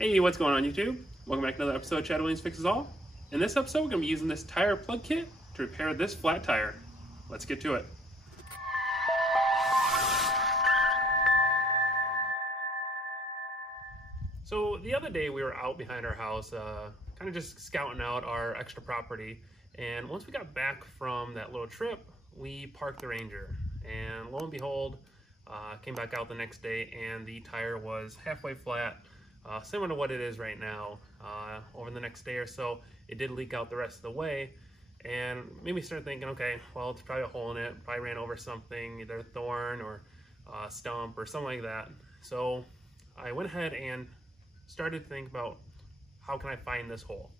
Hey, what's going on YouTube? Welcome back to another episode of Chad Williams Fixes All. In this episode, we're going to be using this tire plug kit to repair this flat tire. Let's get to it. So the other day we were out behind our house, kind of just scouting out our extra property. And once we got back from that little trip, we parked the Ranger. And lo and behold, came back out the next day and the tire was halfway flat. Similar to what it is right now. Over the next day or so, it did leak out the rest of the way, and made me start thinking, okay, well, it's probably a hole in it, probably ran over something, either a thorn or a stump or something like that. So I went ahead and started to think about how can I find this hole.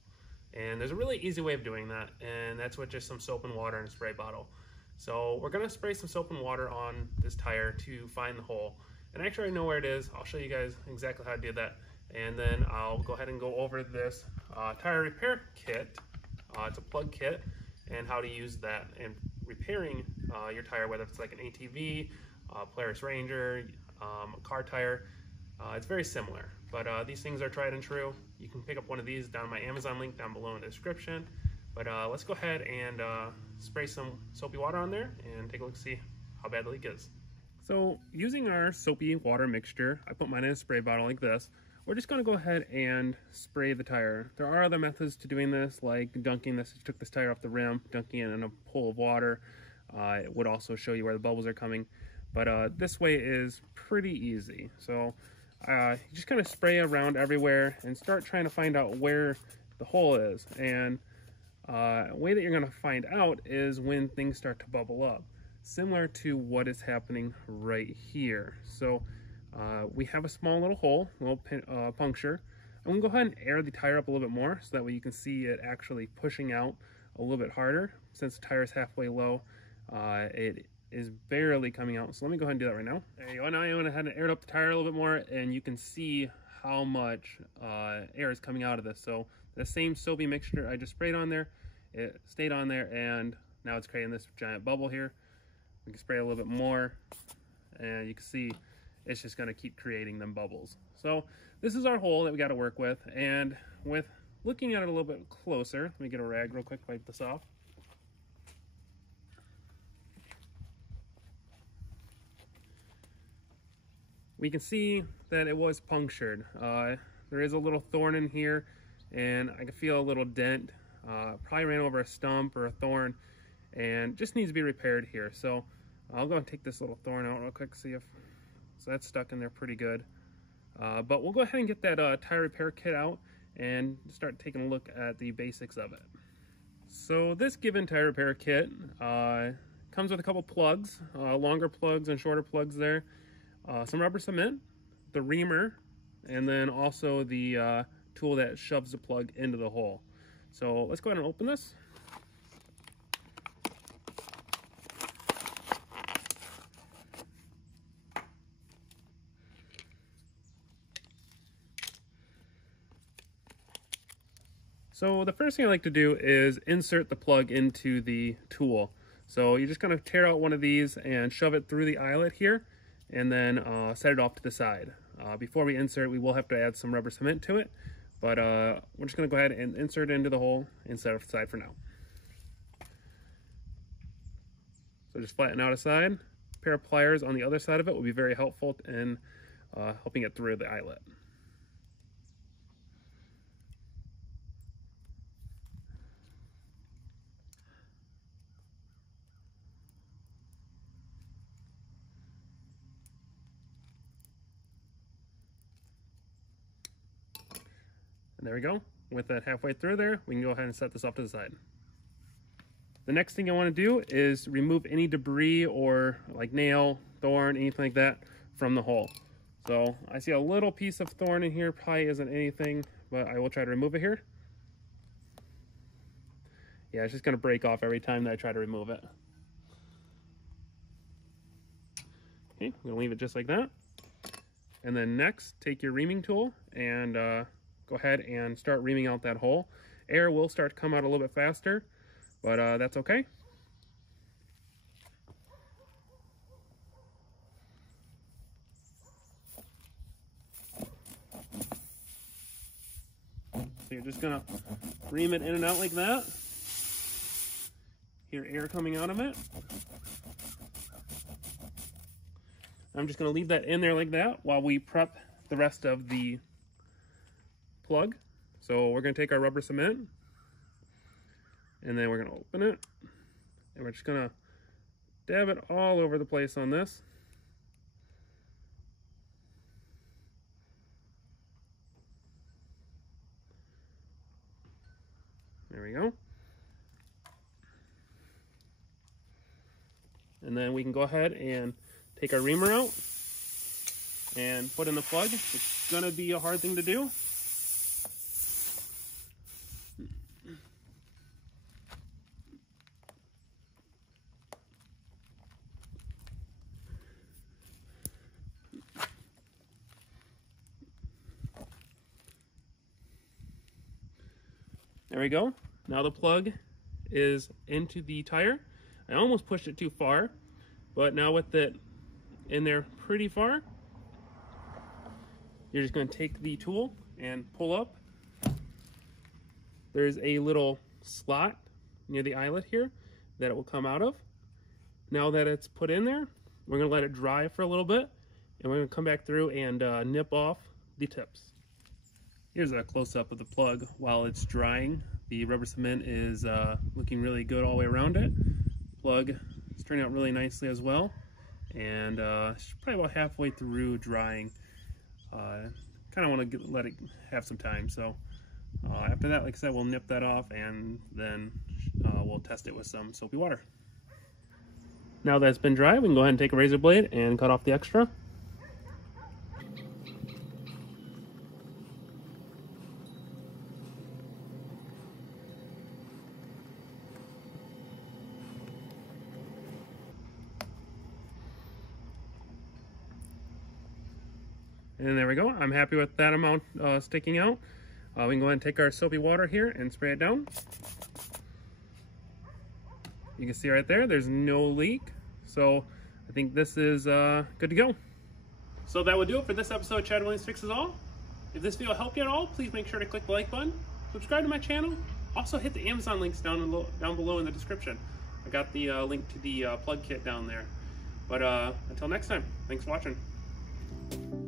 And there's a really easy way of doing that, and that's with just some soap and water in a spray bottle. So we're gonna spray some soap and water on this tire to find the hole. And actually, I already know where it is. I'll show you guys exactly how I did that. And then I'll go ahead and go over this tire repair kit. It's a plug kit, and how to use that in repairing your tire, whether it's like an ATV, Polaris Ranger, a car tire. It's very similar, but these things are tried and true. You can pick up one of these down my Amazon link down below in the description. But let's go ahead and spray some soapy water on there and take a look to see how bad the leak is. So using our soapy water mixture, I put mine in a spray bottle like this. We're just going to go ahead and spray the tire. There are other methods to doing this, like dunking this. If you took this tire off the rim, dunking it in a pool of water. It would also show you where the bubbles are coming. But this way is pretty easy. So you just kind of spray around everywhere and start trying to find out where the hole is. And a way that you're going to find out is when things start to bubble up, similar to what is happening right here. So we have a small little hole, a little puncture. I'm gonna go ahead and air the tire up a little bit more so that way you can see it actually pushing out a little bit harder. Since the tire is halfway low, it is barely coming out. So let me go ahead and do that right now. There you go. Now I went ahead and aired up the tire a little bit more, and you can see how much air is coming out of this. So the same soapy mixture I just sprayed on there, it stayed on there, and now it's creating this giant bubble here. We can spray a little bit more, and you can see it's just going to keep creating them bubbles. So this is our hole that we got to work with, and with looking at it a little bit closer, let me get a rag real quick, wipe this off. We can see that it was punctured. There is a little thorn in here, and I can feel a little dent. Probably ran over a stump or a thorn, and just needs to be repaired here. So I'll go and take this little thorn out real quick, see if, so that's stuck in there pretty good. But we'll go ahead and get that tire repair kit out and start taking a look at the basics of it. So this given tire repair kit comes with a couple plugs, longer plugs and shorter plugs there, some rubber cement, the reamer, and then also the tool that shoves the plug into the hole. So let's go ahead and open this. So the first thing I like to do is insert the plug into the tool. So you're just going to tear out one of these and shove it through the eyelet here, and then set it off to the side. Before we insert, we will have to add some rubber cement to it, but we're just going to go ahead and insert it into the hole and set it aside for now. So just flatten out a side. A pair of pliers on the other side of it will be very helpful in helping it through the eyelet. And there we go. With that halfway through there, we can go ahead and set this off to the side. The next thing I want to do is remove any debris or like nail, thorn, anything like that from the hole. So I see a little piece of thorn in here, probably isn't anything, but I will try to remove it here. Yeah, it's just going to break off every time that I try to remove it. Okay, I'm going to leave it just like that. And then next, take your reaming tool and go ahead and start reaming out that hole. Air will start to come out a little bit faster, but that's okay. So you're just gonna ream it in and out like that. Hear air coming out of it. I'm just gonna leave that in there like that while we prep the rest of the plug. So we're gonna take our rubber cement and then we're gonna open it and we're just gonna dab it all over the place on this. There we go. And then we can go ahead and take our reamer out and put in the plug. It's gonna be a hard thing to do. There we go. Now the plug is into the tire. I almost pushed it too far, but now with it in there pretty far, you're just going to take the tool and pull up. There's a little slot near the eyelet here that it will come out of. Now that it's put in there, we're going to let it dry for a little bit, and we're going to come back through and nip off the tips. Here's a close-up of the plug while it's drying. The rubber cement is looking really good all the way around it. Plug is turning out really nicely as well, and it's probably about halfway through drying. Kind of want to let it have some time, so after that, like I said, we'll nip that off and then we'll test it with some soapy water. Now that it's been dry, we can go ahead and take a razor blade and cut off the extra. And there we go. I'm happy with that amount sticking out. We can go ahead and take our soapy water here and spray it down. You can see right there, there's no leak. So I think this is good to go. So that would do it for this episode of Chad Williams Fixes All. If this video helped you at all, please make sure to click the like button, subscribe to my channel. Also hit the Amazon links down below in the description. I got the link to the plug kit down there. But until next time, thanks for watching.